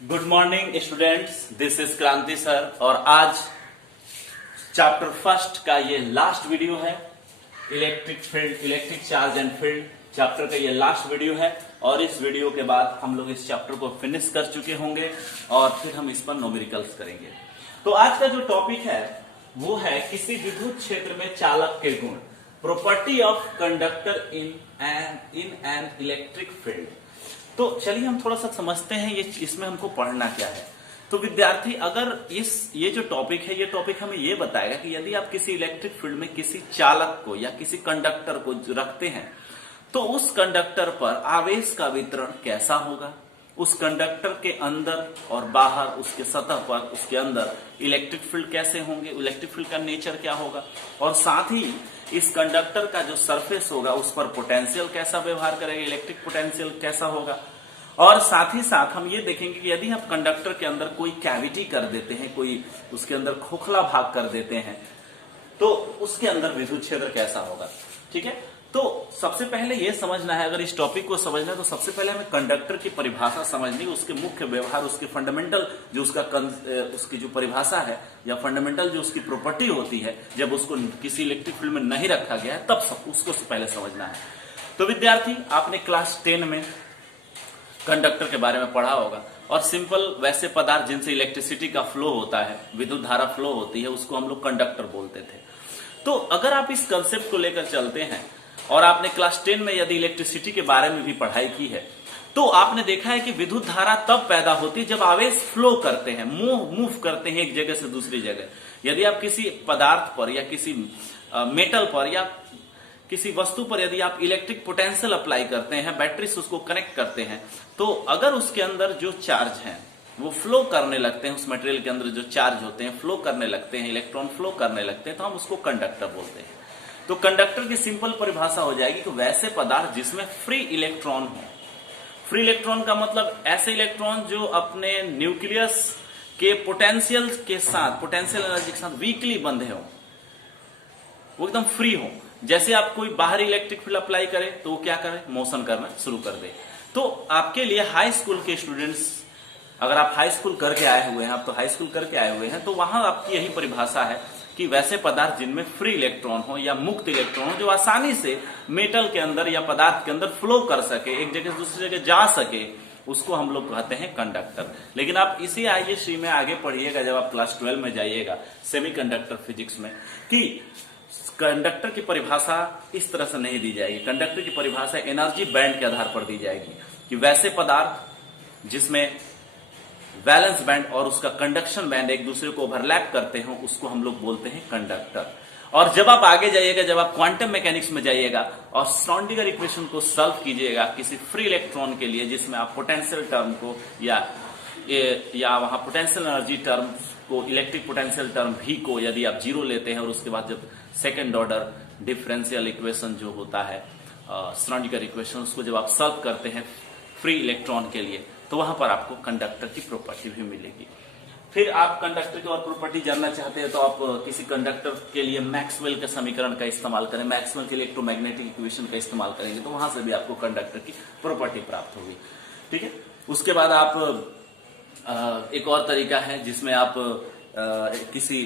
Good morning students, this is क्रांति sir और आज चैप्टर फर्स्ट का ये लास्ट वीडियो है। Electric field, electric charge and field chapter का ये लास्ट वीडियो है और इस वीडियो के बाद हम लोग इस चैप्टर को फिनिश कर चुके होंगे और फिर हम इस पर न्यूमेरिकल्स करेंगे। तो आज का जो टॉपिक है वो है किसी विद्युत क्षेत्र में चालक के गुण, property of conductor in an electric field. तो चलिए हम थोड़ा सा समझते हैं ये इसमें हमको पढ़ना क्या है। तो विद्यार्थी अगर ये जो टॉपिक है, ये टॉपिक हमें ये बताएगा कि यदि आप किसी इलेक्ट्रिक फील्ड में किसी चालक को या किसी कंडक्टर को रखते हैं तो उस कंडक्टर पर आवेश का वितरण कैसा होगा, उस कंडक्टर के अंदर और बाहर, उसके सतह पर, उसके अंदर इलेक्ट्रिक फील्ड कैसे होंगे, इलेक्ट्रिक फील्ड का नेचर क्या होगा, और साथ ही इस कंडक्टर का जो सरफेस होगा उस पर पोटेंशियल कैसा व्यवहार करेगा, इलेक्ट्रिक पोटेंशियल कैसा होगा। और साथ ही साथ हम ये देखेंगे कि यदि आप कंडक्टर के अंदर कोई कैविटी कर देते हैं, कोई उसके अंदर खोखला भाग कर देते हैं तो उसके अंदर विद्युत क्षेत्र कैसा होगा। ठीक है, तो सबसे पहले यह समझना है, अगर इस टॉपिक को समझना है तो सबसे पहले हमें कंडक्टर की परिभाषा समझनी, उसके मुख्य व्यवहार, उसके फंडामेंटल जो उसकी जो परिभाषा है या फंडामेंटल जो उसकी प्रॉपर्टी होती है, जब उसको किसी इलेक्ट्रिक फील्ड में नहीं रखा गया है तब उसको पहले समझना है। तो विद्यार्थी आपने क्लास 10 में कंडक्टर के बारे में पढ़ा होगा और सिंपल वैसे पदार्थ जिनसे इलेक्ट्रिसिटी का फ्लो होता है, विद्युत धारा फ्लो होती है, उसको हम लोग कंडक्टर बोलते थे। तो अगर आप इस कंसेप्ट को लेकर चलते हैं और आपने क्लास 10 में यदि इलेक्ट्रिसिटी के बारे में भी पढ़ाई की है तो आपने देखा है कि विद्युत धारा तब पैदा होती है जब आवेश फ्लो करते हैं, मूव करते हैं एक जगह से दूसरी जगह। यदि आप किसी पदार्थ पर या किसी मेटल पर या किसी वस्तु पर यदि आप इलेक्ट्रिक पोटेंशियल अप्लाई करते हैं, बैटरी से उसको कनेक्ट करते हैं, तो अगर उसके अंदर जो चार्ज हैं वो फ्लो करने लगते हैं, उस मटेरियल के अंदर जो चार्ज होते हैं फ्लो करने लगते हैं, इलेक्ट्रॉन फ्लो करने लगते हैं, तो हम उसको कंडक्टर बोलते हैं। तो कंडक्टर की सिंपल परिभाषा हो जाएगी कि वैसे पदार्थ जिसमें फ्री इलेक्ट्रॉन हो। फ्री इलेक्ट्रॉन का मतलब ऐसे इलेक्ट्रॉन जो अपने न्यूक्लियस के पोटेंशियल के साथ, पोटेंशियल एनर्जी के साथ वीकली बंधे हो, वो एकदम फ्री हो। जैसे आप कोई बाहरी इलेक्ट्रिक फील्ड अप्लाई करे तो वो क्या करे, मोशन करना शुरू कर दे। तो आपके लिए हाई स्कूल के स्टूडेंट्स, अगर आप हाई स्कूल करके आए हुए हैं, आप तो हाई स्कूल करके आए हुए हैं, तो वहां आपकी यही परिभाषा है कि वैसे पदार्थ जिनमें फ्री इलेक्ट्रॉन हो या मुक्त इलेक्ट्रॉन हो, जो आसानी से मेटल के अंदर या पदार्थ के अंदर फ्लो कर सके, एक जगह से दूसरी जगह जा सके, उसको हम लोग कहते हैं कंडक्टर। लेकिन आप इसी आईएससी में आगे पढ़िएगा, जब आप क्लास 12 में जाइएगा सेमीकंडक्टर फिजिक्स में, कि कंडक्टर की परिभाषा इस तरह से नहीं दी जाएगी। कंडक्टर की परिभाषा एनर्जी बैंड के आधार पर दी जाएगी कि वैसे पदार्थ जिसमें वैलेंस बैंड और उसका कंडक्शन बैंड एक दूसरे को ओवरलैप करते हो, उसको हम लोग बोलते हैं कंडक्टर। और जब आप आगे जाइएगा, जब आप क्वांटम मैकेनिक्स में जाइएगा और श्रोडिंगर इक्वेशन को सॉल्व कीजिएगा किसी फ्री इलेक्ट्रॉन के लिए, जिसमें आप पोटेंशियल टर्म को या वहां पोटेंशियल एनर्जी टर्म को, इलेक्ट्रिक पोटेंशियल टर्म भी को यदि आप जीरो लेते हैं और उसके बाद जब सेकेंड ऑर्डर डिफरेंशियल इक्वेशन जो होता है श्रोडिंगर इक्वेशन, उसको जब आप सॉल्व करते हैं फ्री इलेक्ट्रॉन के लिए, तो वहां पर आपको कंडक्टर की प्रॉपर्टी भी मिलेगी। फिर आप कंडक्टर की और प्रॉपर्टी जानना चाहते हैं तो आप किसी कंडक्टर के लिए मैक्सवेल के समीकरण का इस्तेमाल करें, मैक्सवेल के इलेक्ट्रोमैग्नेटिक इक्वेशन का इस्तेमाल करेंगे, तो वहां से भी आपको कंडक्टर की प्रॉपर्टी प्राप्त होगी। ठीक है, उसके बाद आप एक और तरीका है जिसमें आप किसी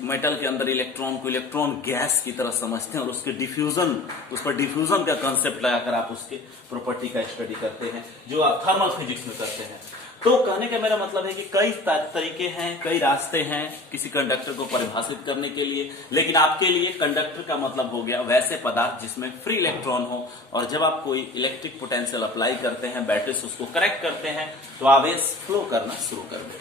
मेटल के अंदर इलेक्ट्रॉन को इलेक्ट्रॉन गैस की तरह समझते हैं और उसके डिफ्यूजन, उस पर डिफ्यूजन का कंसेप्ट लगाकर आप उसके प्रॉपर्टी का स्टडी करते हैं, जो आप थर्मल फिजिक्स में करते हैं। तो कहने का मेरा मतलब है कि कई तरीके हैं, कई रास्ते हैं किसी कंडक्टर को परिभाषित करने के लिए, लेकिन आपके लिए कंडक्टर का मतलब हो गया वैसे पदार्थ जिसमें फ्री इलेक्ट्रॉन हो और जब आप कोई इलेक्ट्रिक पोटेंशियल अप्लाई करते हैं, बैटरी से उसको कनेक्ट करते हैं, तो आवेश फ्लो करना शुरू कर दे।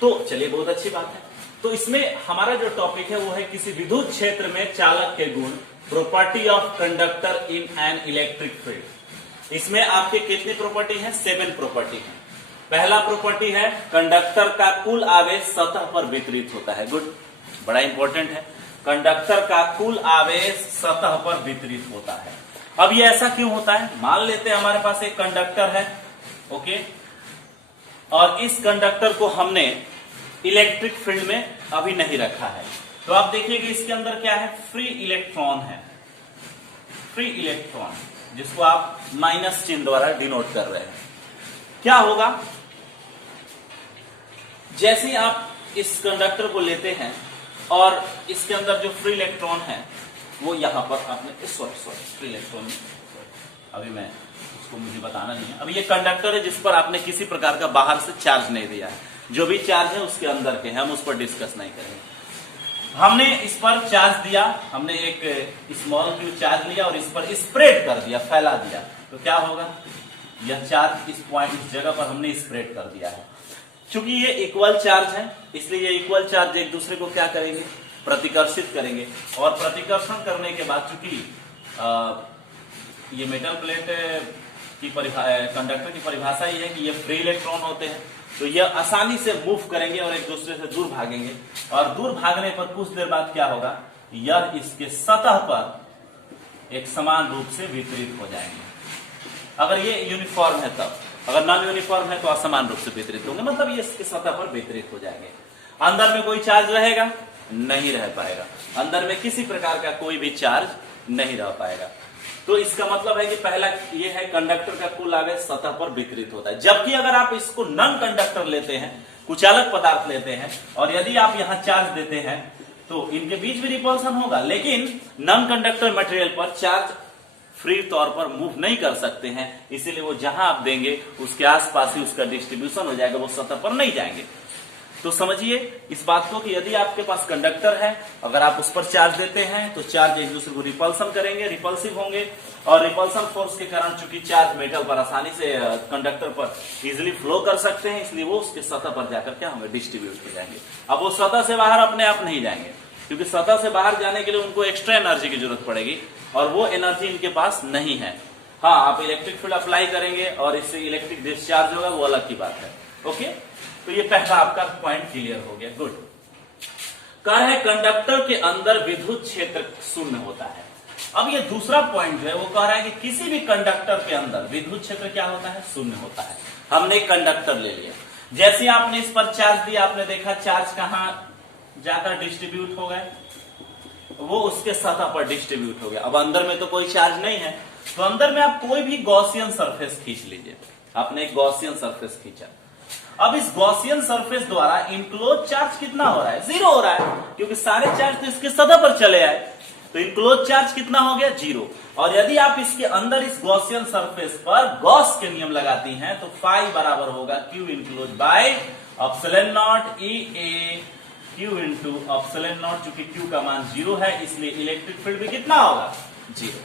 तो चलिए, बहुत अच्छी बात है। तो इसमें हमारा जो टॉपिक है वो है किसी विद्युत क्षेत्र में चालक के गुण, property of conductor in an electric field. इसमें आपके कितनी प्रॉपर्टी है? 7 प्रॉपर्टी है। पहला प्रॉपर्टी है कंडक्टर का कुल आवेश सतह पर वितरित होता है। गुड, बड़ा इंपॉर्टेंट है, कंडक्टर का कुल आवेश सतह पर वितरित होता है। अब ये ऐसा क्यों होता है? मान लेते हैं हमारे पास एक कंडक्टर है, ओके, और इस कंडक्टर को हमने इलेक्ट्रिक फील्ड में अभी नहीं रखा है, तो आप देखिए कि इसके अंदर क्या है, फ्री इलेक्ट्रॉन है, फ्री इलेक्ट्रॉन, जिसको आप माइनस चिन्ह द्वारा डिनोट कर रहे हैं। क्या होगा, जैसे ही आप इस कंडक्टर को लेते हैं और इसके अंदर जो फ्री इलेक्ट्रॉन है वो यहां पर आपने फ्री इलेक्ट्रॉन, अभी मैं उसको मुझे बताना नहीं है। अभी ये कंडक्टर है जिस पर आपने किसी प्रकार का बाहर से चार्ज नहीं दिया है, जो भी चार्ज है उसके अंदर के हैं, हम उस पर डिस्कस नहीं करेंगे। हमने इस पर चार्ज दिया, हमने एक स्मॉल क्यू चार्ज लिया और इस पर स्प्रेड कर दिया, फैला दिया, तो क्या होगा, यह चार्ज इस पॉइंट, इस जगह पर हमने स्प्रेड कर दिया है। चूंकि ये इक्वल चार्ज है इसलिए ये इक्वल चार्ज एक दूसरे को क्या करेंगे, प्रतिकर्षित करेंगे। और प्रतिकर्षण करने के बाद चूंकि ये मेटल प्लेट की कंडक्टर की परिभाषा ये है कि ये फ्री इलेक्ट्रॉन होते हैं, तो यह आसानी से मूव करेंगे और एक दूसरे से दूर भागेंगे, और दूर भागने पर कुछ देर बाद क्या होगा, यह इसके सतह पर एक समान रूप से वितरित हो जाएंगे। अगर ये यूनिफॉर्म है तब, अगर नॉन यूनिफॉर्म है तो असमान रूप से वितरित होंगे, मतलब ये इसके सतह पर वितरित हो जाएंगे। अंदर में कोई चार्ज रहेगा नहीं रह पाएगा, अंदर में किसी प्रकार का कोई भी चार्ज नहीं रह पाएगा। तो इसका मतलब है कि पहला ये है कंडक्टर का कुल आवेश सतह पर वितरित होता है। जबकि अगर आप इसको नॉन कंडक्टर लेते हैं, कुचालक पदार्थ लेते हैं, और यदि आप यहां चार्ज देते हैं तो इनके बीच भी रिपल्सन होगा, लेकिन नॉन कंडक्टर मटेरियल पर चार्ज फ्री तौर पर मूव नहीं कर सकते हैं, इसीलिए वो जहां आप देंगे उसके आसपास ही उसका डिस्ट्रीब्यूशन हो जाएगा, वो सतह पर नहीं जाएंगे। तो समझिए इस बात को कि यदि आपके पास कंडक्टर है, अगर आप उस पर चार्ज देते हैं तो चार्ज एक दूसरे को रिपल्सन करेंगे, रिपल्सिव होंगे, और रिपल्सन फोर्स के कारण चूंकि चार्ज मेटल पर आसानी से कंडक्टर पर इजिली फ्लो कर सकते हैं, इसलिए वो उसके सतह पर जाकर क्या होंगे, डिस्ट्रीब्यूट हो जाएंगे। अब वो सतह से बाहर अपने आप नहीं जाएंगे, क्योंकि सतह से बाहर जाने के लिए उनको एक्स्ट्रा एनर्जी की जरूरत पड़ेगी, और वो एनर्जी इनके पास नहीं है। हाँ, आप इलेक्ट्रिक फील्ड अप्लाई करेंगे और इससे इलेक्ट्रिक डिस्चार्ज होगा, वो अलग की बात है। ओके, तो ये पहला आपका पॉइंट क्लियर हो गया, गुड। कह रहे हैं कंडक्टर के अंदर विद्युत क्षेत्र शून्य होता है। अब ये दूसरा पॉइंट जो है वो कह रहा है कि किसी भी कंडक्टर के अंदर विद्युत क्षेत्र क्या होता है, शून्य होता है। हमने एक कंडक्टर ले लिया, जैसे आपने इस पर चार्ज दिया, आपने देखा चार्ज कहां जाकर डिस्ट्रीब्यूट हो गए, वो उसके सतह पर डिस्ट्रीब्यूट हो गया। अब अंदर में तो कोई चार्ज नहीं है, तो अंदर में आप कोई भी गॉसियन सरफेस खींच लीजिए। आपने एक गॉसियन सरफेस खींचा, अब इस गॉसियन सरफेस द्वारा इनक्लोज चार्ज कितना हो रहा है, 0 हो रहा है, क्योंकि सारे चार्ज तो इसके सतह पर चले आए, तो इनक्लोज चार्ज कितना हो गया, 0। और यदि आप इसके अंदर इस गॉसियन सरफेस पर गॉस के नियम लगाती हैं तो फाई बराबर होगा Q enclose by epsilon not E A Q into epsilon not. चूंकि Q का मान 0 है इसलिए इलेक्ट्रिक फील्ड भी कितना होगा, 0।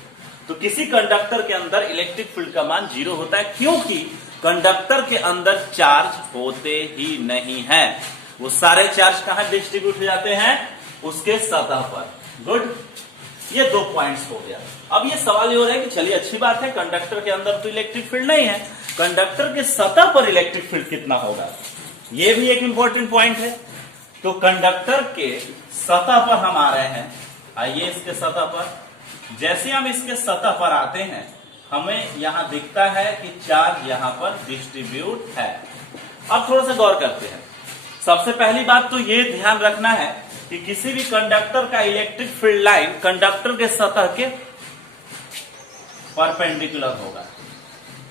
तो किसी कंडक्टर के अंदर इलेक्ट्रिक फील्ड का मान 0 होता है, क्योंकि कंडक्टर के अंदर चार्ज होते ही नहीं है, वो सारे चार्ज कहां डिस्ट्रीब्यूट हो जाते हैं, उसके सतह पर। गुड, ये 2 पॉइंट्स हो गया। अब ये सवाल ये हो रहा है कि चलिए अच्छी बात है, कंडक्टर के अंदर तो इलेक्ट्रिक फील्ड नहीं है, कंडक्टर के सतह पर इलेक्ट्रिक फील्ड कितना होगा, ये भी एक इंपॉर्टेंट पॉइंट है। तो कंडक्टर के सतह पर हम आ रहे हैं, आइए इसके सतह पर। जैसे हम इसके सतह पर आते हैं, हमें यहां दिखता है कि चार्ज यहां पर डिस्ट्रीब्यूट है। अब थोड़ा सा गौर करते हैं। सबसे पहली बात तो ये ध्यान रखना है कि किसी भी कंडक्टर का इलेक्ट्रिक फील्ड लाइन कंडक्टर के सतह के परपेंडिकुलर होगा,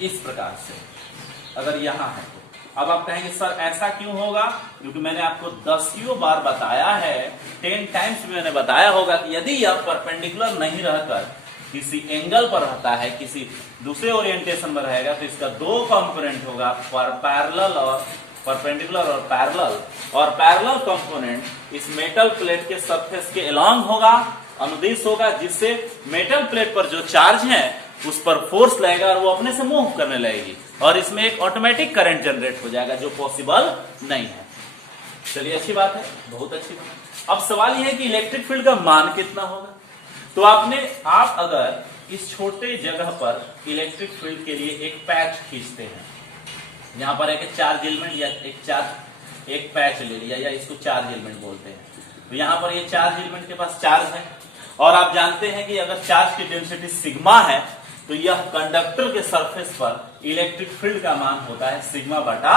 इस प्रकार से। अगर यहां है तो अब आप कहेंगे सर ऐसा क्यों होगा, क्योंकि मैंने आपको 10 बार बताया है, 10 टाइम्स मैंने बताया होगा कि यदि यह परपेंडिकुलर नहीं रहकर किसी एंगल पर रहता है, किसी दूसरे ओरिएंटेशन में रहेगा, तो इसका 2 कंपोनेंट होगा, पैरेलल और परपेंडिकुलर और पैरेलल। और पैरेलल कंपोनेंट इस मेटल प्लेट के सरफेस के अलोंग होगा, अनुदिश होगा, जिससे मेटल प्लेट पर जो चार्ज है उस पर फोर्स लगेगा और वो अपने से मूव करने लगेगी, और इसमें एक ऑटोमेटिक करंट जनरेट हो जाएगा, जो पॉसिबल नहीं है। चलिए अच्छी बात है, बहुत अच्छी बात। अब सवाल यह है कि इलेक्ट्रिक फील्ड का मान कितना होगा। तो आप अगर इस छोटे जगह पर इलेक्ट्रिक फील्ड के लिए एक पैच खींचते हैं, यहां पर एक चार्ज एलिमेंट या एक पैच ले लिया, या इसको चार्ज एलिमेंट बोलते हैं, तो यहां पर ये चार्ज एलिमेंट के पास चार्ज है, और आप जानते हैं कि अगर चार्ज की डेंसिटी सिग्मा है तो यह कंडक्टर के सरफेस पर इलेक्ट्रिक फील्ड का मान होता है सिग्मा बटा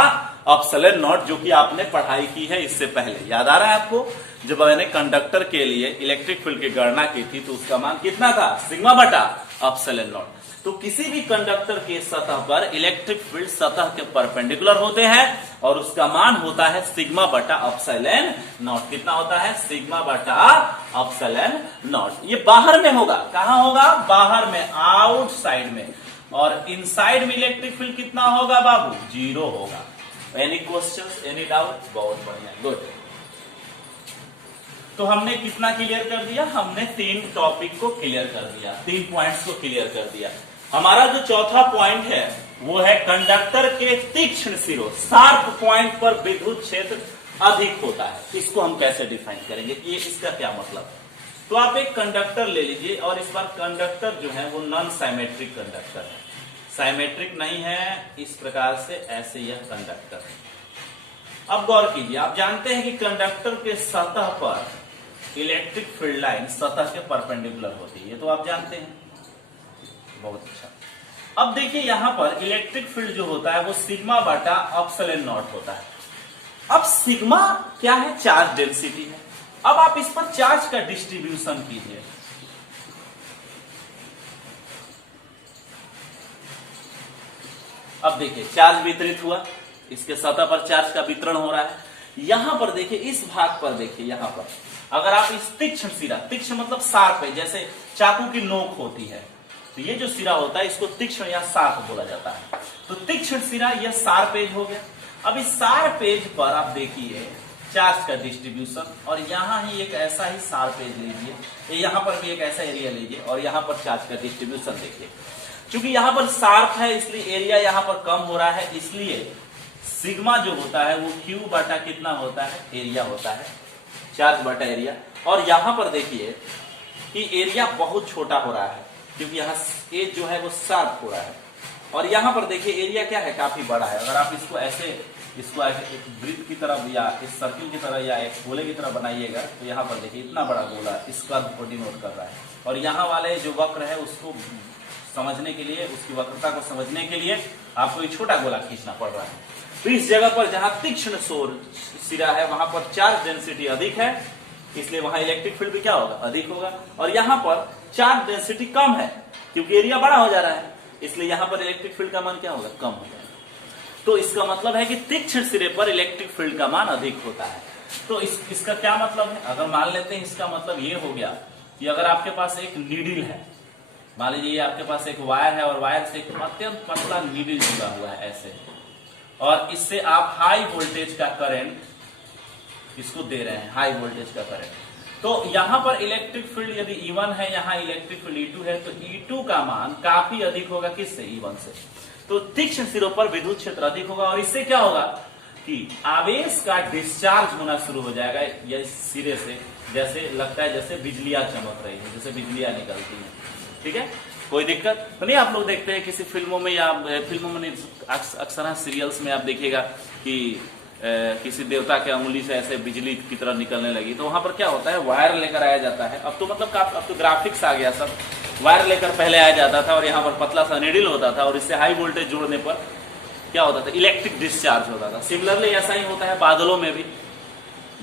एप्सिलॉन नॉट, जो कि आपने पढ़ाई की है इससे पहले। याद आ रहा है आपको, जब मैंने कंडक्टर के लिए इलेक्ट्रिक फील्ड की गणना की थी तो उसका मान कितना था, सिग्मा बटा एप्सिलॉन नॉट। तो किसी भी कंडक्टर के सतह पर इलेक्ट्रिक फील्ड सतह के परपेंडिकुलर होते हैं और उसका मान होता है सिग्मा बटा एप्सिलॉन नॉट। कितना होता है? सिग्मा बटा एप्सिलॉन नॉट। ये बाहर में होगा। कहां होगा? बाहर में, आउटसाइड में। और इनसाइड में इलेक्ट्रिक फील्ड कितना होगा बाबू? 0 होगा। Any questions, any doubt? बहुत बढ़िया, गुड। तो हमने कितना क्लियर कर दिया? हमने 3 टॉपिक को क्लियर कर दिया, 3 पॉइंट्स को क्लियर कर दिया। हमारा जो चौथा पॉइंट है वो है कंडक्टर के तीक्ष्ण सिरों, शार्प पॉइंट पर विद्युत क्षेत्र अधिक होता है। इसको हम कैसे डिफाइन करेंगे? ये इसका क्या मतलब? तो आप एक कंडक्टर ले लीजिए और इस बार कंडक्टर जो है वो नॉन साइमेट्रिक कंडक्टर है, साइमेट्रिक नहीं है। इस प्रकार से ऐसे यह कंडक्टर है। अब गौर कीजिए, आप जानते हैं कि कंडक्टर के सतह पर इलेक्ट्रिक फील्ड लाइन सतह के परपेंडिकुलर होती है, ये तो आप जानते हैं। बहुत अच्छा। अब देखिए यहां पर इलेक्ट्रिक फील्ड जो होता है वो सिग्मा बटा एप्सिलॉन नॉट होता है। अब सिग्मा क्या है? चार्ज डेंसिटी है। अब आप इस पर चार्ज का डिस्ट्रीब्यूशन कीजिए। अब देखिए चार्ज वितरित हुआ, इसके सतह पर चार्ज का वितरण हो रहा है। यहां पर देखिए, इस भाग पर देखिए, यहां पर अगर आप इस तीक्ष्ण सिरा, तीक्ष्ण मतलब शार्प है, जैसे चाकू की नोक होती है, तो ये जो सिरा होता है इसको तीक्ष्ण या शार्प बोला जाता है। तो तीक्ष्ण सिरा यह शार्प एज हो गया। अब इस शार्प एज पर आप देखिए चार्ज का डिस्ट्रीब्यूशन, और यहां ही एक ऐसा ही शार्प एज लीजिए, यहां पर भी एक ऐसा एरिया लीजिए और यहां पर चार्ज का डिस्ट्रीब्यूशन देखिए। क्योंकि यहां पर शार्प है इसलिए एरिया यहां पर कम हो रहा है, इसलिए सिग्मा जो होता है वो क्यू बटा कितना होता है? एरिया होता है, चार्ज बटा एरिया। और यहां पर देखिए कि एरिया बहुत छोटा हो रहा है क्योंकि यहाँ एज जो है वो शार्प हो रहा है। और यहां पर देखिए एरिया क्या है? काफी बड़ा है। अगर आप इसको ऐसे, इसको एक वृत्त की तरह या इस सर्किल की तरह या एक गोले की तरह बनाइएगा, तो यहाँ पर देखिए इतना बड़ा गोला इस कर्व को डिनोट कर रहा है। और यहाँ वाले जो वक्र है उसको समझने के लिए, उसकी वक्रता को समझने के लिए आपको एक छोटा गोला खींचना पड़ रहा है। तो इस जगह पर जहां तीक्ष्ण सिरा है वहां पर चार्ज डेंसिटी अधिक है, इसलिए वहां इलेक्ट्रिक फील्ड भी क्या होगा? अधिक होगा। और यहां पर चार्ज डेंसिटी कम है क्योंकि एरिया बड़ा हो जा रहा है, इसलिए यहां पर इलेक्ट्रिक फील्ड का मान क्या होगा? कम हो जाएगा। तो इसका मतलब है कि तीक्ष्ण सिरे पर इलेक्ट्रिक फील्ड का मान अधिक होता है। तो इसका क्या मतलब है? अगर मान लेते हैं, इसका मतलब ये हो गया कि अगर आपके पास एक नीडल है, मान लीजिए आपके पास एक वायर है और वायर से एक अत्यंत पतला नीडल जुड़ा हुआ है ऐसे, और इससे आप हाई वोल्टेज का करंट इसको दे रहे हैं, हाई वोल्टेज का करंट। तो यहां पर इलेक्ट्रिक फील्ड यदि E1 है, यहां इलेक्ट्रिक फील्ड E2 है, तो E2 का मान काफी अधिक होगा किससे? E1 से। तो तीक्ष्ण सिरों पर विद्युत क्षेत्र अधिक होगा और इससे क्या होगा कि आवेश का डिस्चार्ज होना शुरू हो जाएगा या इस सिरे से, जैसे लगता है जैसे बिजलियां चमक रही है, जैसे बिजलियां निकलती हैं। ठीक है, कोई दिक्कत तो नहीं। आप लोग देखते हैं किसी फिल्मों में या फिल्मों में अक्सर सीरियल्स में आप देखिएगा कि किसी देवता के अंगुली से ऐसे बिजली की तरह निकलने लगी, तो वहां पर क्या होता है? वायर लेकर आया जाता है। अब तो मतलब अब तो ग्राफिक्स आ गया सब। वायर लेकर पहले आया जाता था और यहाँ पर पतला सा नीडल होता था और इससे हाई वोल्टेज जोड़ने पर क्या होता था? इलेक्ट्रिक डिस्चार्ज होता था। सिमिलरली ऐसा ही होता है बादलों में भी।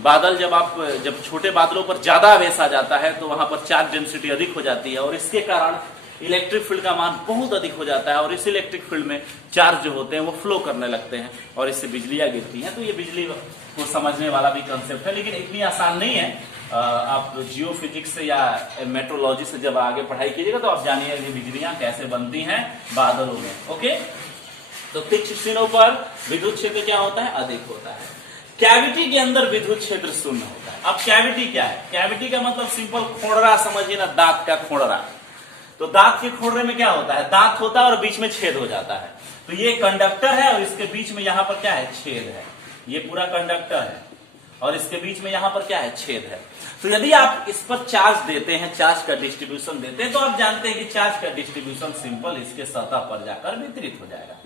बादल जब छोटे बादलों पर ज्यादा आवेश आ जाता है तो वहां पर चार्ज डेंसिटी अधिक हो जाती है और इसके कारण इलेक्ट्रिक फील्ड का मान बहुत अधिक हो जाता है और इस इलेक्ट्रिक फील्ड में चार्ज जो होते हैं वो फ्लो करने लगते हैं और इससे बिजलियां गिरती हैं। तो ये बिजली को समझने वाला भी कंसेप्ट है, लेकिन इतनी आसान नहीं है। आप जियो फिजिक्स से या मेट्रोलॉजी से जब आगे पढ़ाई कीजिएगा तो आप जानिए कि बिजलियां कैसे बनती हैं बादलों में। ओके, तो तीक्ष्ण सिरों पर विद्युत क्षेत्र क्या होता है? अधिक होता है। कैविटी के अंदर विद्युत क्षेत्र शून्य होता है। अब कैविटी क्या है? कैविटी का मतलब सिंपल खोड़रा समझिए ना, दांत का खोड़रा। तो दांत के खोड़रे में क्या होता है? दांत होता है और बीच में छेद हो जाता है। तो ये कंडक्टर है और इसके बीच में यहां पर क्या है? छेद है। ये पूरा कंडक्टर है और इसके बीच में यहां पर क्या है? छेद है। तो यदि आप इस पर चार्ज देते हैं, चार्ज का डिस्ट्रीब्यूशन देते हैं, तो आप जानते हैं कि चार्ज का डिस्ट्रीब्यूशन सिंपल इसके सतह पर जाकर वितरित हो जाएगा।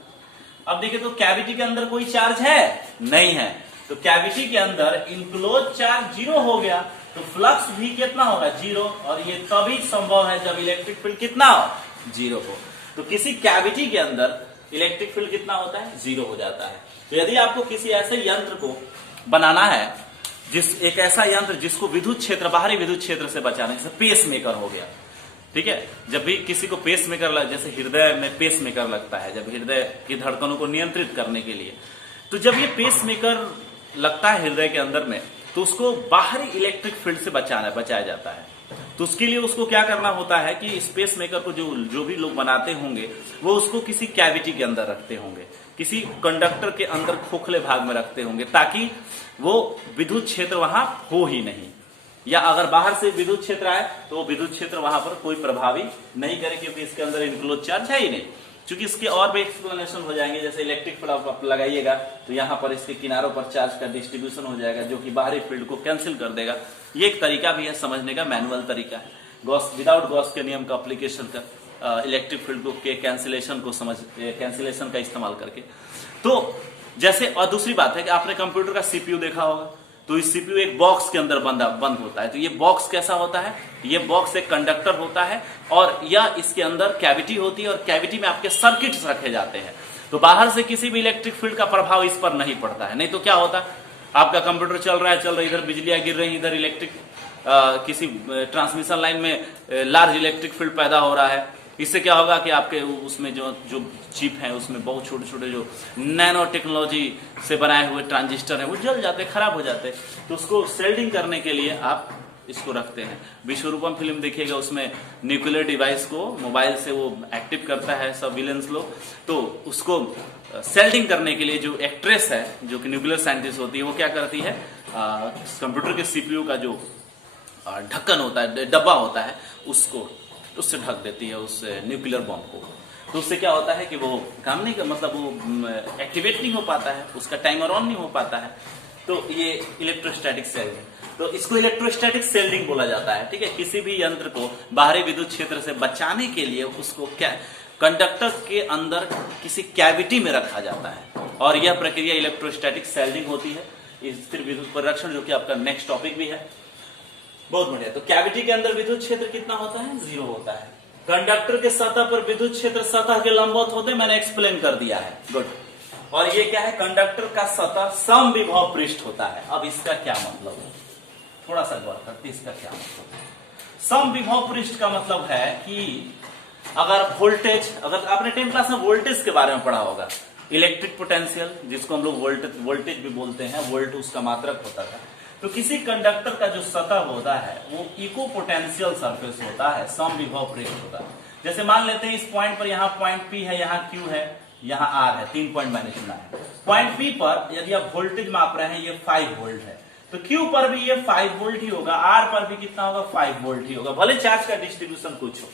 अब देखिए, तो कैविटी के अंदर कोई चार्ज है? नहीं है। तो कैविटी के अंदर इनक्लोज चार्ज 0 हो गया, तो फ्लक्स भी कितना होगा? 0। और ये तभी संभव है जब इलेक्ट्रिक फील्ड कितना हो? 0 हो। तो किसी कैविटी के अंदर इलेक्ट्रिक फील्ड कितना होता है? 0 हो जाता है। तो यदि आपको किसी ऐसे यंत्र को बनाना है, एक ऐसा यंत्र जिसको विद्युत क्षेत्र, बाहरी विद्युत क्षेत्र से बचाना, जैसे पेस मेकर हो गया, ठीक है। जब भी किसी को पेस मेकर जैसे हृदय में पेस मेकर लगता है, जब हृदय की धड़कनों को नियंत्रित करने के लिए, तो जब ये पेस मेकर लगता है हृदय के अंदर में, तो उसको बाहरी इलेक्ट्रिक फील्ड से बचाया जाता है। तो उसके लिए उसको क्या करना होता है कि स्पेस मेकर को जो भी लोग बनाते होंगे वो उसको किसी कैविटी के अंदर रखते होंगे, किसी कंडक्टर के अंदर खोखले भाग में रखते होंगे, ताकि वो विद्युत क्षेत्र वहां हो ही नहीं, या अगर बाहर से विद्युत क्षेत्र आए तो वो विद्युत क्षेत्र वहां पर कोई प्रभावी नहीं करे, क्योंकि इसके अंदर इनक्लोज चार्ज है ही नहीं। क्योंकि इसके और भी एक्सप्लेनेशन हो जाएंगे, जैसे इलेक्ट्रिक फील्ड आप लगाइएगा तो यहाँ पर इसके किनारों पर चार्ज का डिस्ट्रीब्यूशन हो जाएगा, जो कि बाहरी फील्ड को कैंसिल कर देगा। ये एक तरीका भी है समझने का, मैनुअल तरीका है। गॉस विदाउट गॉस के नियम का अप्लीकेशन का इलेक्ट्रिक फील्ड को के कैंसिलेशन का इस्तेमाल करके। तो जैसे, और दूसरी बात है कि आपने कंप्यूटर का सीपीयू देखा होगा, तो इस सीपीयू एक बॉक्स के अंदर बंद होता है। तो ये बॉक्स कैसा होता है? ये बॉक्स एक कंडक्टर होता है और या इसके अंदर कैविटी होती है, और कैविटी में आपके सर्किट्स रखे जाते हैं। तो बाहर से किसी भी इलेक्ट्रिक फील्ड का प्रभाव इस पर नहीं पड़ता है। नहीं तो क्या होता, आपका कंप्यूटर चल रहा है, इधर बिजलियां गिर रही, इधर इलेक्ट्रिक किसी ट्रांसमिशन लाइन में लार्ज इलेक्ट्रिक फील्ड पैदा हो रहा है। इससे क्या होगा कि आपके उसमें जो चिप है उसमें बहुत छोटे छोटे जो नैनो टेक्नोलॉजी से बनाए हुए ट्रांजिस्टर है वो जल जाते, खराब हो जाते। तो उसको सेल्डिंग करने के लिए आप इसको रखते हैं। विश्वरूपम फिल्म देखिएगा, उसमें न्यूक्लियर डिवाइस को मोबाइल से वो एक्टिव करता है सब विलेंस लोग, तो उसको सेल्डिंग करने के लिए जो एक्ट्रेस है, जो कि न्यूक्लियर साइंटिस्ट होती है, वो क्या करती है, कंप्यूटर के सीपीयू का जो ढक्कन होता है, डब्बा होता है, उससे ढक देती है उस न्यूक्लियर बॉम्ब को। तो उससे क्या होता है कि वो काम नहीं, मतलब वो एक्टिवेट नहीं हो पाता है, उसका टाइमर ऑन नहीं हो पाता है। तो ये इलेक्ट्रोस्टैटिक सेल्डिंग, तो इसको इलेक्ट्रोस्टैटिक सेल्डिंग बोला जाता है। ठीक है, किसी भी यंत्र को बाहरी विद्युत क्षेत्र से बचाने के लिए उसको क्या कंडक्टर के अंदर किसी कैविटी में रखा जाता है, और यह प्रक्रिया इलेक्ट्रोस्टैटिक सेल्डिंग होती है। स्थिर विद्युत परिरक्षण, जो कि आपका नेक्स्ट टॉपिक भी है। बहुत बढ़िया। तो कैविटी के अंदर विद्युत क्षेत्र कितना होता है? 0 होता है। कंडक्टर के सतह पर विद्युत क्षेत्र सतह के लंबवत होते, मैंने एक्सप्लेन कर दिया है। गुड। और ये क्या है? कंडक्टर का सतह समविभव पृष्ठ होता है। अब इसका क्या मतलब है, थोड़ा सा गौर करते, इसका क्या मतलब है? समविभव पृष्ठ का मतलब है कि अगर वोल्टेज, अगर आपने 10th क्लास में वोल्टेज के बारे में पढ़ा होगा, इलेक्ट्रिक पोटेंशियल, जिसको हम लोग वोल्टेज भी बोलते हैं, वोल्ट उसका मात्रक होता था। तो किसी कंडक्टर का जो सतह होता है वो इको पोटेंशियल सरफेस होता है, समविभव पृष्ठ होता है। जैसे मान लेते हैं इस पॉइंट पर, यहाँ पॉइंट P है, यहाँ Q है, यहाँ R है, 3 पॉइंट मैंने चुना है। पॉइंट P पर यदि आप वोल्टेज माप रहे हैं, ये 5 वोल्ट है, तो Q पर भी ये 5 वोल्ट ही होगा, R पर भी कितना होगा? 5 वोल्ट ही होगा, भले चार्ज का डिस्ट्रीब्यूशन कुछ हो।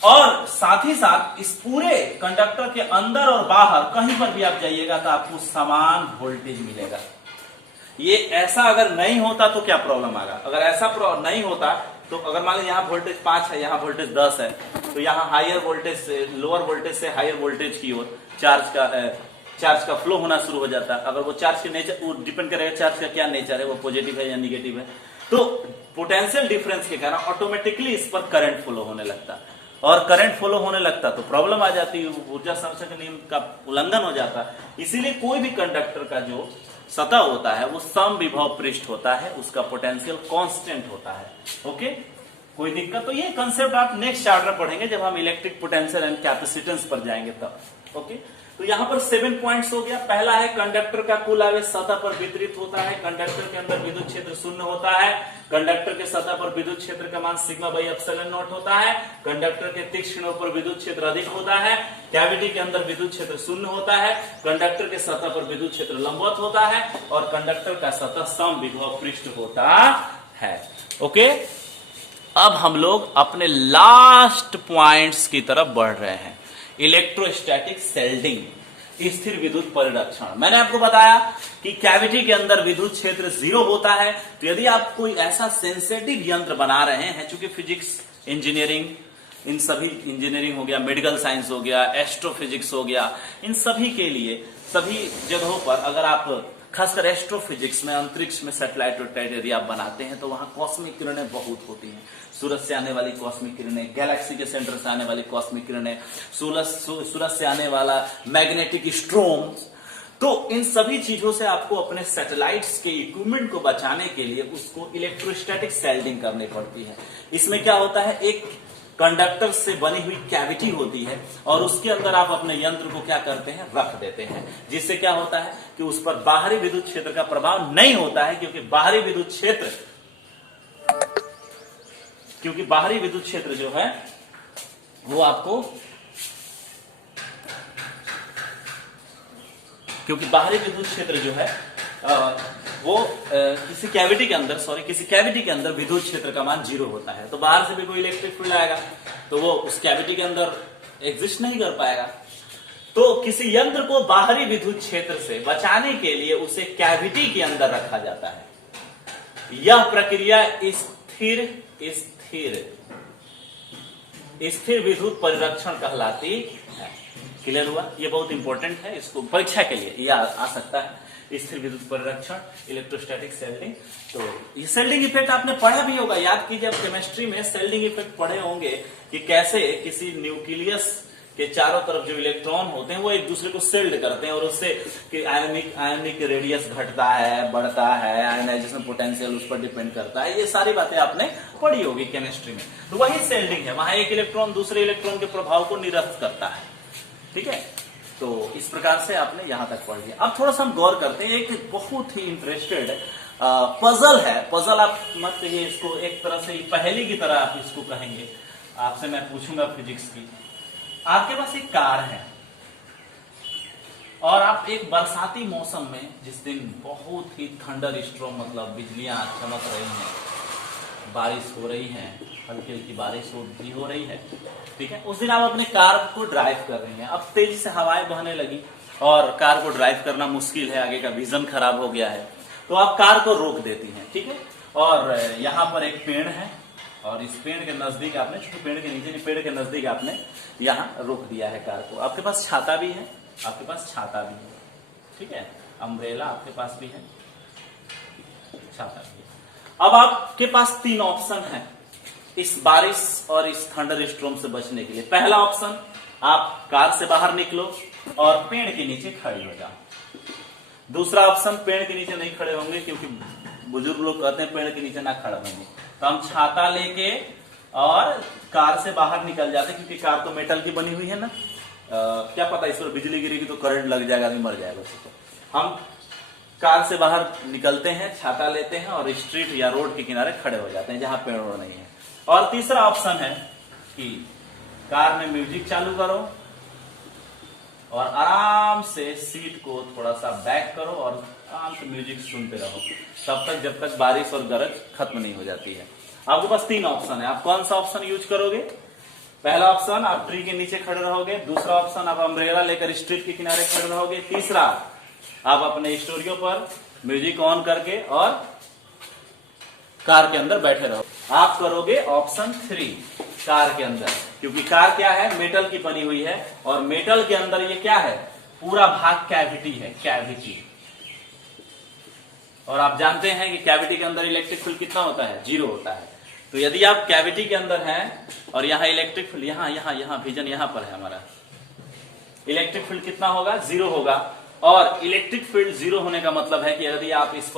और साथ ही साथ इस पूरे कंडक्टर के अंदर और बाहर कहीं पर भी आप जाइएगा तो आपको समान वोल्टेज मिलेगा। ये ऐसा अगर नहीं होता तो क्या प्रॉब्लम आएगा? अगर ऐसा नहीं होता तो अगर मान लीजिए यहाँ वोल्टेज 5 है, यहाँ वोल्टेज 10 है, तो यहाँ हायर वोल्टेज से लोअर वोल्टेज से हायर वोल्टेज की ओर चार्ज का फ्लो होना शुरू हो जाता है। अगर वो चार्ज के नेचर, वो डिपेंड करेगा चार्ज का क्या नेचर है, वो पॉजिटिव है या निगेटिव है। तो पोटेंशियल डिफरेंस के कारण ऑटोमेटिकली इस पर करंट फ्लो होने लगता, और करंट फ्लो होने लगता तो प्रॉब्लम आ जाती है, ऊर्जा संरक्षण के नियम का उल्लंघन हो जाता। इसीलिए कोई भी कंडक्टर का जो सतह होता है वो समविभव पृष्ठ होता है, उसका पोटेंशियल कांस्टेंट होता है। ओके, कोई दिक्कत? तो ये कंसेप्ट आप नेक्स्ट चैप्टर पढ़ेंगे जब हम इलेक्ट्रिक पोटेंशियल एंड कैपेसिटेंस पर जाएंगे तब। ओके, तो यहाँ पर 7 पॉइंट्स हो गया। पहला है कंडक्टर का कुल आवेश सतह पर वितरित होता है, कंडक्टर के अंदर विद्युत क्षेत्र 0 होता है, कंडक्टर के सतह पर विद्युत क्षेत्र का मान सिग्मा बाई एप्सिलॉन नॉट होता है, कंडक्टर के तीक्ष्ण पर विद्युत क्षेत्र अधिक होता है, कैविटी के अंदर विद्युत क्षेत्र 0 होता है, कंडक्टर के सतह पर विद्युत क्षेत्र लंबवत होता है, और कंडक्टर का सतह समविभव पृष्ठ होता है। ओके, अब हम लोग अपने लास्ट पॉइंट्स की तरफ बढ़ रहे हैं। इलेक्ट्रोस्टैटिक सेल्डिंग, स्थिर विद्युत परिरक्षण। मैंने आपको बताया कि कैविटी के अंदर विद्युत क्षेत्र 0 होता है। तो यदि आप कोई ऐसा सेंसिटिव यंत्र बना रहे हैं, चूंकि फिजिक्स, इंजीनियरिंग, इन सभी इंजीनियरिंग हो गया, मेडिकल साइंस हो गया, एस्ट्रोफिजिक्स हो गया, इन सभी के लिए सभी जगहों पर अगर आप खासकर एस्ट्रोफिजिक्स में, अंतरिक्ष में सैटेलाइट वैटेलाइट यदि आप बनाते हैं तो वहां कॉस्मिक किरणें बहुत होती हैं। सूरज से आने वाली कॉस्मिक किरणें, गैलेक्सी के सेंटर से आने वाली कॉस्मिक किरणें, सूरज से आने वाला मैग्नेटिक स्ट्रोम। तो इन सभी चीजों से आपको अपने सैटेलाइट्स के इक्विपमेंट को बचाने के लिए उसको इलेक्ट्रोस्टैटिक सेल्डिंग करनी पड़ती है। इसमें क्या होता है, एक कंडक्टर से बनी हुई कैविटी होती है और उसके अंदर आप अपने यंत्र को क्या करते हैं, रख देते हैं, जिससे क्या होता है कि उस पर बाहरी विद्युत क्षेत्र का प्रभाव नहीं होता है, क्योंकि बाहरी विद्युत क्षेत्र जो है वो आपको, क्योंकि बाहरी विद्युत क्षेत्र जो है वो किसी कैविटी के अंदर विद्युत क्षेत्र का मान 0 होता है। तो बाहर से भी कोई इलेक्ट्रिक फील्ड आएगा तो वो उस कैविटी के अंदर एग्जिस्ट नहीं कर पाएगा। तो किसी यंत्र को बाहरी विद्युत क्षेत्र से बचाने के लिए उसे कैविटी के अंदर रखा जाता है। यह प्रक्रिया स्थिर विद्युत परिरक्षण कहलाती है। क्लियर हुआ? ये बहुत इंपॉर्टेंट है, इसको परीक्षा के लिए ये आ सकता है। स्थिर विद्युत परिरक्षण, इलेक्ट्रोस्टैटिक सेल्डिंग। तो ये सेल्डिंग इफेक्ट आपने पढ़ा भी होगा, याद कीजिए, आप केमिस्ट्री में सेल्डिंग इफेक्ट पढ़े होंगे कि कैसे किसी न्यूक्लियस के चारों तरफ जो इलेक्ट्रॉन होते हैं वो एक दूसरे को सेल्ड करते हैं और उससे आयनिक रेडियस घटता है, बढ़ता है, आयनाइजेशन पोटेंशियल उस पर डिपेंड करता है। ये सारी बातें आपने पढ़ी होगी केमिस्ट्री में। तो वही सेल्डिंग है, वहां एक इलेक्ट्रॉन दूसरे इलेक्ट्रॉन के प्रभाव को निरस्त करता है। ठीक है, तो इस प्रकार से आपने यहां तक पढ़ लिया। अब थोड़ा सा हम गौर करते हैं, एक बहुत ही इंटरेस्टेड पजल है। पजल आप मत कहिए इसको, एक तरह से पहेली की तरह आप इसको कहेंगे। आपसे मैं पूछूंगा फिजिक्स की, आपके पास एक कार है और आप एक बरसाती मौसम में, जिस दिन बहुत ही थंडर स्ट्रॉम मतलब बिजलियां चमक रही हैं, बारिश हो रही है, हल्की हल्की बारिश भी हो रही है, ठीक है, उस दिन आप अपने कार को ड्राइव कर रही हैं। अब तेजी से हवाएं बहने लगी और कार को ड्राइव करना मुश्किल है, आगे का विजन खराब हो गया है, तो आप कार को रोक देती हैं। ठीक है, और यहाँ पर एक पेड़ है और इस पेड़ के नजदीक आपने, पेड़ के नीचे, पेड़ के नजदीक आपने यहाँ रोक दिया है कार को। आपके पास छाता भी है, ठीक है, अम्ब्रेला आपके पास भी है, छाता भी है। अब आपके पास 3 ऑप्शन है इस बारिश और इस थंडर स्ट्रॉम से बचने के लिए। पहला ऑप्शन, आप कार से बाहर निकलो और पेड़ के नीचे खड़े हो जाओ। दूसरा ऑप्शन, पेड़ के नीचे नहीं खड़े होंगे क्योंकि बुजुर्ग लोग कहते हैं पेड़ के नीचे ना खड़े होंगे, तो हम छाता लेके और कार से बाहर निकल जाते हैं, क्योंकि कार तो मेटल की बनी हुई है ना, क्या पता इस पर बिजली गिरेगी तो करंट लग जाएगा, आदमी मर जाएगा। तो हम कार से बाहर निकलते हैं, छाता लेते हैं और स्ट्रीट या रोड के किनारे खड़े हो जाते हैं जहां पेड़ और नहीं है। और तीसरा ऑप्शन है कि कार में म्यूजिक चालू करो और आराम से सीट को थोड़ा सा बैक करो और आराम से म्यूजिक सुनते रहो तब तक जब तक बारिश और गरज खत्म नहीं हो जाती है। आपके पास 3 ऑप्शन है, आप कौन सा ऑप्शन यूज करोगे? पहला ऑप्शन, आप ट्री के नीचे खड़े रहोगे। दूसरा ऑप्शन, आप अम्ब्रेला लेकर स्ट्रीट के किनारे खड़े रहोगे। तीसरा, आप अपने स्टूडियो पर म्यूजिक ऑन करके और कार के अंदर बैठे रहो। आप करोगे ऑप्शन 3, कार के अंदर, क्योंकि कार क्या है, मेटल की बनी हुई है और मेटल के अंदर ये क्या है, पूरा भाग कैविटी है, कैविटी। और आप जानते हैं कि कैविटी के अंदर इलेक्ट्रिक फील्ड कितना होता है, 0 होता है। तो यदि आप कैविटी के अंदर हैं और यहाँ इलेक्ट्रिक फील्ड, यहाँ विजन यहाँ पर है हमारा, इलेक्ट्रिक फील्ड कितना होगा, 0 होगा। और इलेक्ट्रिक फील्ड 0 होने का मतलब है कि यदि आप इस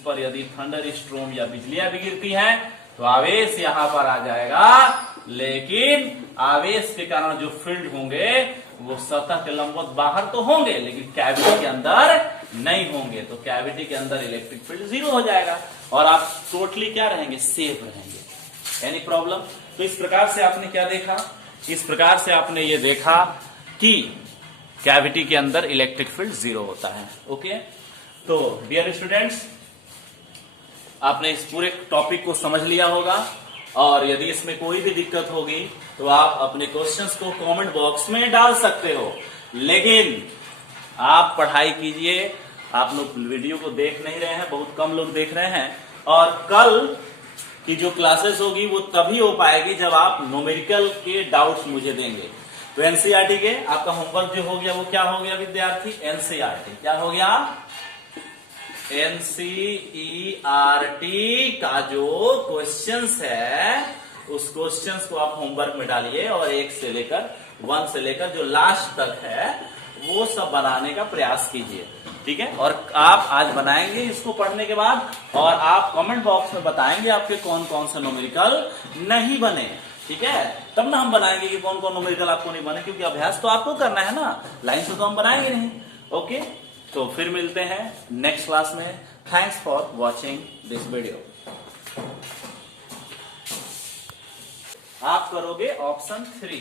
पर यदि थंडर स्ट्रोम या बिजलियां भी गिरती हैं तो आवेश यहां पर आ जाएगा, लेकिन आवेश के कारण जो फील्ड होंगे वो सतह के लंबवत बाहर तो होंगे लेकिन कैविटी के अंदर नहीं होंगे। तो कैविटी के अंदर इलेक्ट्रिक फील्ड 0 हो जाएगा और आप टोटली क्या रहेंगे, सेफ रहेंगे। Any problem? तो इस प्रकार से आपने क्या देखा, इस प्रकार से आपने ये देखा कि कैविटी के अंदर इलेक्ट्रिक फील्ड 0 होता है। ओके, तो डियर स्टूडेंट्स, आपने इस पूरे टॉपिक को समझ लिया होगा और यदि इसमें कोई भी दिक्कत होगी तो आप अपने क्वेश्चंस को कमेंट बॉक्स में डाल सकते हो, लेकिन आप पढ़ाई कीजिए। आप लोग वीडियो को देख नहीं रहे हैं, बहुत कम लोग देख रहे हैं, और कल की जो क्लासेस होगी वो तभी हो पाएगी जब आप न्यूमेरिकल के डाउट्स मुझे देंगे। तो एनसीईआरटी के आपका होमवर्क जो हो गया वो क्या हो गया विद्यार्थी, एनसीईआरटी क्या हो गया, एनसीईआरटी का जो क्वेश्चंस है उस क्वेश्चंस को आप होमवर्क में डालिए और 1 से लेकर जो लास्ट तक है वो सब बनाने का प्रयास कीजिए, ठीक है। और आप आज बनाएंगे इसको पढ़ने के बाद, और आप कमेंट बॉक्स में बताएंगे आपके कौन कौन से न्यूमेरिकल नहीं बने, ठीक है। तब ना हम बनाएंगे कि कौन कौन न्यूमेरिकल आपको नहीं बने, क्योंकि अभ्यास तो आपको करना है ना, लाइन से तो हम बनाएंगे नहीं। ओके, तो फिर मिलते हैं नेक्स्ट क्लास में। Thanks for watching this video. आप करोगे ऑप्शन 3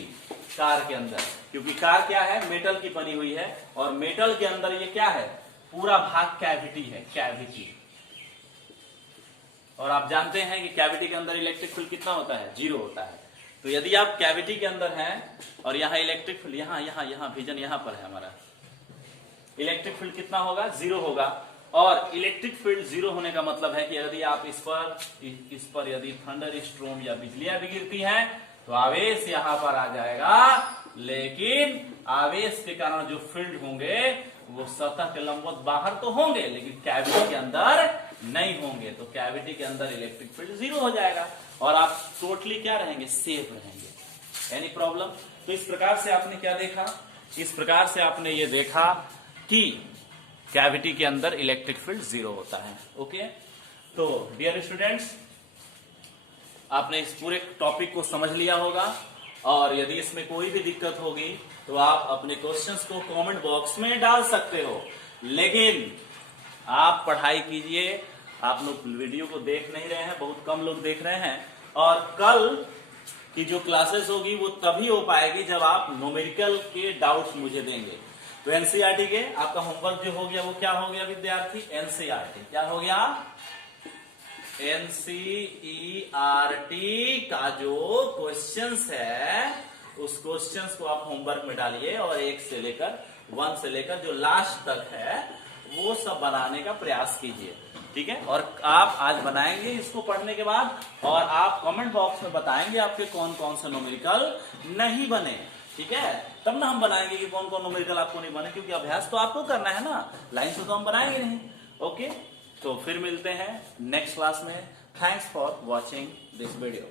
कार के अंदर, क्योंकि कार क्या है, मेटल की बनी हुई है, और मेटल के अंदर ये क्या है, पूरा भाग कैविटी है, कैविटी। और आप जानते हैं कि कैविटी के अंदर इलेक्ट्रिक फील्ड कितना होता है, 0 होता है। तो यदि आप कैविटी के अंदर हैं और यहाँ इलेक्ट्रिक फील्ड, यहाँ विजन यहाँ पर है हमारा, इलेक्ट्रिक फील्ड कितना होगा, 0 होगा। और इलेक्ट्रिक फील्ड 0 होने का मतलब है कि यदि आप इस पर यदि थंडर स्ट्रोम या बिजलियां भी गिरती हैं तो आवेश यहां पर आ जाएगा, लेकिन आवेश के कारण जो फील्ड होंगे वो सतह के लंबवत बाहर तो होंगे, लेकिन कैविटी के अंदर नहीं होंगे। तो कैविटी के अंदर इलेक्ट्रिक फील्ड 0 हो जाएगा और आप टोटली क्या रहेंगे, सेफ रहेंगे। Any problem? तो इस प्रकार से आपने क्या देखा, इस प्रकार से आपने ये देखा कि कैविटी के अंदर इलेक्ट्रिक फील्ड 0 होता है। ओके, तो डियर स्टूडेंट्स, आपने इस पूरे टॉपिक को समझ लिया होगा, और यदि इसमें कोई भी दिक्कत होगी तो आप अपने क्वेश्चंस को कमेंट बॉक्स में डाल सकते हो। लेकिन आप पढ़ाई कीजिए, आप लोग वीडियो को देख नहीं रहे हैं, बहुत कम लोग देख रहे हैं, और कल की जो क्लासेस होगी वो तभी हो पाएगी जब आप न्यूमेरिकल के डाउट्स मुझे देंगे। तो एनसीईआरटी के आपका होमवर्क जो हो गया वो क्या हो गया विद्यार्थी, एनसीईआरटी क्या हो गया, एनसीईआरटी का जो क्वेश्चंस है उस क्वेश्चंस को आप होमवर्क में डालिए, और 1 से लेकर जो लास्ट तक है वो सब बनाने का प्रयास कीजिए, ठीक है। और आप आज बनाएंगे इसको पढ़ने के बाद, और आप कमेंट बॉक्स में बताएंगे आपके कौन कौन से न्यूमेरिकल नहीं बने, ठीक है। तब ना हम बनाएंगे कि कौन कौन न्यूमेरिकल आपको नहीं बने, क्योंकि अभ्यास तो आपको करना है ना, लाइन से तो हम बनाएंगे नहीं। ओके, तो फिर मिलते हैं नेक्स्ट क्लास में। Thanks for watching this video.